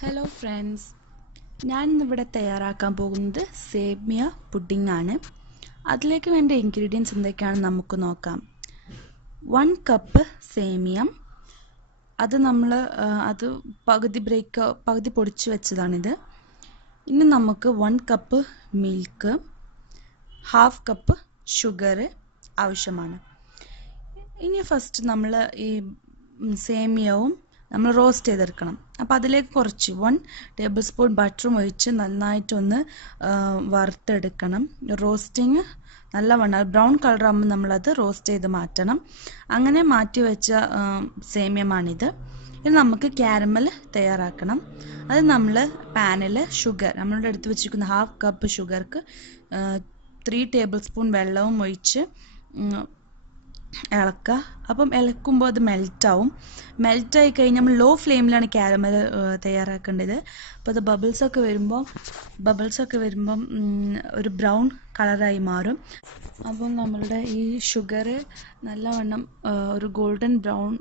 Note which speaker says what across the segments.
Speaker 1: Hello friends ഞാൻ ഇന്നിവിടെ തയ്യാറാക്കാൻ പോകുന്നത് സേമിയ പുഡിംഗ് ആണ്. അതിലേക്ക് വേണ്ട ഇൻഗ്രീഡിയൻസ് എന്തൊക്കെയാണെന്ന് നമുക്ക് നോക്കാം. വൺ കപ്പ് സേമിയം. അത് നമ്മൾ അത് പകുതി ബ്രേക്ക് പകുതി പൊടിച്ച് വെച്ചതാണിത്. ഇനി നമുക്ക് one cup milk half cup sugar ആവശ്യമാണ്. ഇനി ഫസ്റ്റ് നമ്മൾ ഈ സേമിയവും നമ്മൾ റോസ്റ്റ് ചെയ്തെടുക്കണം. അപ്പോൾ അതിലേക്ക് കുറച്ച് വൺ ടേബിൾ സ്പൂൺ ബട്ടറും ഒഴിച്ച് നന്നായിട്ടൊന്ന് വറുത്തെടുക്കണം. റോസ്റ്റിങ് നല്ലവണ്ണം. ബ്രൗൺ കളർ ആകുമ്പോൾ നമ്മളത് റോസ്റ്റ് ചെയ്ത് മാറ്റണം. അങ്ങനെ മാറ്റി വെച്ച സേമ്യമാണിത്. ഇനി നമുക്ക് ക്യാരമൽ തയ്യാറാക്കണം. അത് നമ്മൾ പാനിൽ ഷുഗർ നമ്മളുടെ എടുത്ത് വെച്ചിരിക്കുന്ന ഹാഫ് കപ്പ് ഷുഗർക്ക് ത്രീ ടേബിൾ സ്പൂൺ വെള്ളവും ഒഴിച്ച് ഇളക്കുക. അപ്പം ഇളക്കുമ്പോൾ അത് മെൽറ്റാവും. മെൽറ്റായി കഴിഞ്ഞ് നമ്മൾ ലോ ഫ്ലെയിമിലാണ് ക്യാരമൽ തയ്യാറാക്കേണ്ടത്. അപ്പോൾ അത് ബബിൾസൊക്കെ വരുമ്പോൾ ബബിൾസൊക്കെ വരുമ്പം ഒരു ബ്രൗൺ കളറായി മാറും. അപ്പം നമ്മളുടെ ഈ ഷുഗർ നല്ലവണ്ണം ഒരു ഗോൾഡൻ ബ്രൗൺ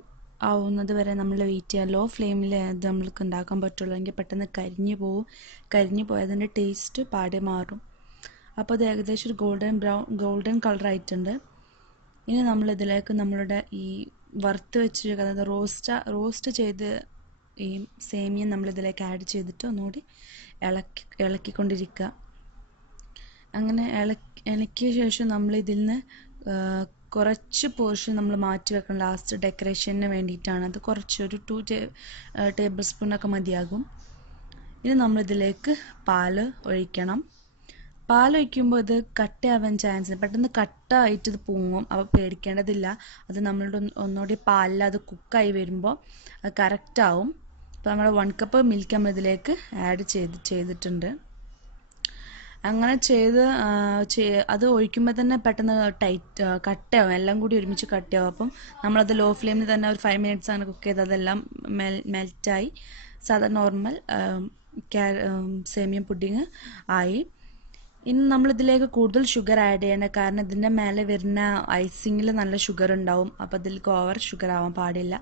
Speaker 1: ആവുന്നത് വരെ നമ്മൾ വെയിറ്റ് ചെയ്യുക. ലോ ഫ്ലെയിമിൽ അത് നമ്മൾക്ക് ഉണ്ടാക്കാൻ പറ്റുള്ളൂ എങ്കിൽ പെട്ടെന്ന് കരിഞ്ഞു പോവും. കരിഞ്ഞു പോയതിന്റെ ടേസ്റ്റ് പാടെ മാറും. അപ്പോൾ അത് ഏകദേശം ഒരു ഗോൾഡൻ ബ്രൗൺ ഗോൾഡൻ കളറായിട്ടുണ്ട് ഇനി നമ്മൾ ഇതിലേക്ക് നമ്മളുടെ ഈ വറുത്ത് വെച്ചിരിക്കുക അതായത് റോസ്റ്റ് റോസ്റ്റ് ചെയ്ത് ഈ സേമിയ നമ്മൾ ഇതിലേക്ക് ആഡ് ചെയ്തിട്ട് ഒന്നുകൂടി ഇളക്കി ഇളക്കിക്കൊണ്ടിരിക്കുക. അങ്ങനെ ഇളക്കി ഇളക്കിയ ശേഷം നമ്മൾ ഇതിൽ നിന്ന് കുറച്ച് പോർഷൻ നമ്മൾ മാറ്റി വെക്കണം. ലാസ്റ്റ് ഡെക്കറേഷന് വേണ്ടിയിട്ടാണ്. അത് കുറച്ച് ഒരു ടു ടേബിൾ സ്പൂണൊക്കെ മതിയാകും. ഇനി നമ്മളിതിലേക്ക് പാൽ ഒഴിക്കണം. പാലൊഴിക്കുമ്പോൾ ഇത് കട്ടയാവാൻ ചാൻസ് പെട്ടെന്ന് കട്ടായിട്ട് ഇത് പൊങ്ങും. അപ്പോൾ പേടിക്കേണ്ടതില്ല. അത് നമ്മളുടെ ഒന്നുകൂടി പാലിൽ അത് കുക്കായി വരുമ്പോൾ അത് കറക്റ്റ് ആവും. അപ്പോൾ നമ്മൾ വൺ കപ്പ് മിൽക്ക് നമ്മൾ ഇതിലേക്ക് ആഡ് ചെയ്ത് ചെയ്തിട്ടുണ്ട്. അങ്ങനെ ചെയ്ത് അത് ഒഴിക്കുമ്പോൾ തന്നെ പെട്ടെന്ന് ടൈറ്റ് കട്ടയാവും. എല്ലാം കൂടി ഒരുമിച്ച് കട്ടയാവും. അപ്പം നമ്മളത് ലോ ഫ്ലെയിമിൽ തന്നെ ഒരു ഫൈവ് മിനിറ്റ്സ് അങ്ങനെ കുക്ക് ചെയ്ത് അതെല്ലാം മെൽ മെൽറ്റായി സാധാ നോർമൽ സേമിയം പുഡിങ് ആയി. ഇനി നമ്മൾ ഇതിലേക്ക് കൂടുതൽ ഷുഗർ ആഡ് ചെയ്യേണ്ട കാരണം ഇതിന്റെ മേലെ വരുന്ന ഐസിങ്ങിൽ നല്ല ഷുഗർ ഉണ്ടാവും. അപ്പോൾ ഇതിലേക്ക് ഓവർ ഷുഗർ ആവാൻ പാടില്ല.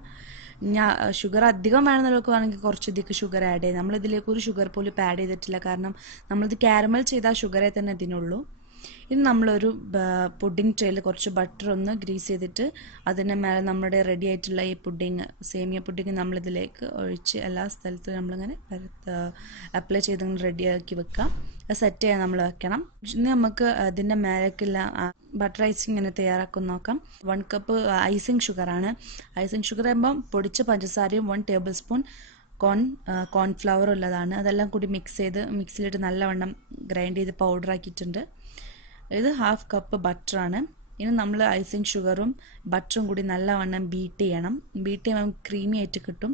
Speaker 1: ഞാൻ ഷുഗർ അധികം വേണമെന്നുള്ളവർക്ക് വേണമെങ്കിൽ കുറച്ചധികം ഷുഗർ ആഡ് ചെയ്യും. നമ്മൾ ഇതിലേക്ക് ഒരു ഷുഗർ പോലും ആഡ് ചെയ്തിട്ടില്ല. കാരണം നമ്മളിത് കാരമൽ ചെയ്താൽ ഷുഗറേ തന്നെ ഇതിനുള്ളൂ. ഇനി നമ്മളൊരു പുഡിംഗ് ട്രേയിൽ കുറച്ച് ബട്ടർ ഒന്ന് ഗ്രീസ് ചെയ്തിട്ട് അതിന്റെ മേലെ നമ്മുടെ റെഡി ആയിട്ടുള്ള ഈ പുഡിങ് സേമിയ പുഡിങ് നമ്മളിതിലേക്ക് ഒഴിച്ച് എല്ലാ സ്ഥലത്തും നമ്മളിങ്ങനെ അപ്ലൈ ചെയ്ത് റെഡിയാക്കി വെക്കാം. സെറ്റ് ചെയ്യാൻ നമ്മൾ വെക്കണം. ഇനി നമുക്ക് അതിന്റെ മേലേക്കുള്ള ബട്ടർ ഐസിങ് ഇങ്ങനെ തയ്യാറാക്കും നോക്കാം. വൺ കപ്പ് ഐസിങ് ഷുഗറാണ് ഐസിങ് ഷുഗർ ആകുമ്പം പൊടിച്ച പഞ്ചസാരയും one tablespoon corn cornflour ഉള്ളതാണ്. അതെല്ലാം കൂടി മിക്സ് ചെയ്ത് മിക്സിയിലിട്ട് നല്ലവണ്ണം ഗ്രൈൻഡ് ചെയ്ത് പൗഡർ ആക്കിയിട്ടുണ്ട്. ഇത് ഹാഫ് കപ്പ് ബട്ടറാണ് ഇനി നമ്മൾ ഐസിങ് ഷുഗറും ബട്ടറും കൂടി നല്ലവണ്ണം ബീറ്റ് ചെയ്യണം. ബീറ്റ് ചെയ്യുമ്പോൾ ക്രീമി ആയിട്ട് കിട്ടും.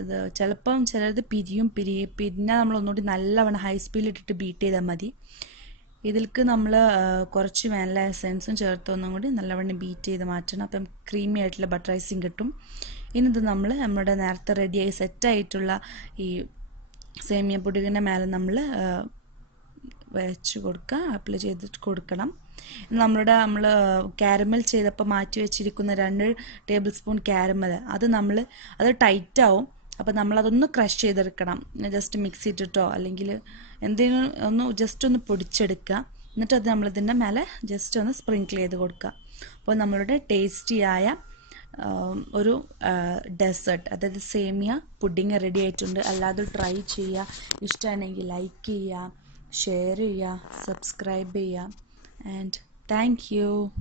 Speaker 1: ഇത് ചിലപ്പം ചിലത് പിരിയും പിരി പിന്നെ നമ്മൾ ഒന്നുകൂടി നല്ലവണ്ണം ഹൈ സ്പീഡിൽ ഇട്ടിട്ട് ബീറ്റ് ചെയ്താൽ മതി. ഇതിൽക്ക് നമ്മൾ കുറച്ച് വാനില എസൻസും ചേർത്ത് ഒന്നും കൂടി നല്ലവണ്ണം ബീറ്റ് ചെയ്ത് മാറ്റണം. അപ്പം ക്രീമി ആയിട്ടുള്ള ബട്ടർ ഐസിങ് കിട്ടും. ഇനി ഇത് നമ്മൾ നമ്മുടെ നേരത്തെ റെഡിയായി സെറ്റായിട്ടുള്ള ഈ സേമിയ പൊടികളുടെ മേലെ നമ്മൾ വെച്ച് കൊടുക്കുക അപ്ലൈ ചെയ്തിട്ട് കൊടുക്കണം. നമ്മളുടെ നമ്മൾ കാരമൽ ചെയ്തപ്പോൾ മാറ്റി വെച്ചിരിക്കുന്ന രണ്ട് ടേബിൾ സ്പൂൺ കാരമൽ അത് നമ്മൾ അത് ടൈറ്റ് ആവും. അപ്പോൾ നമ്മളതൊന്ന് ക്രഷ് ചെയ്തെടുക്കണം. ജസ്റ്റ് മിക്സ് ഇട്ടിട്ടോ അല്ലെങ്കിൽ എന്തെങ്കിലും ഒന്ന് ജസ്റ്റ് ഒന്ന് പൊടിച്ചെടുക്കുക എന്നിട്ട് അത് നമ്മളിതിന്റെ മേലെ ജസ്റ്റ് ഒന്ന് സ്പ്രിങ്കിൾ ചെയ്ത് കൊടുക്കുക അപ്പോൾ നമ്മളുടെ ടേസ്റ്റിയായ ഒരു ഡെസേർട്ട് അതായത് സേമിയ പുഡിങ് റെഡി ആയിട്ടുണ്ട്. അല്ലാതെ ട്രൈ ചെയ്യുക ഇഷ്ടമാണെങ്കിൽ ലൈക്ക് ചെയ്യുക share yeah subscribe yeah. And thank you.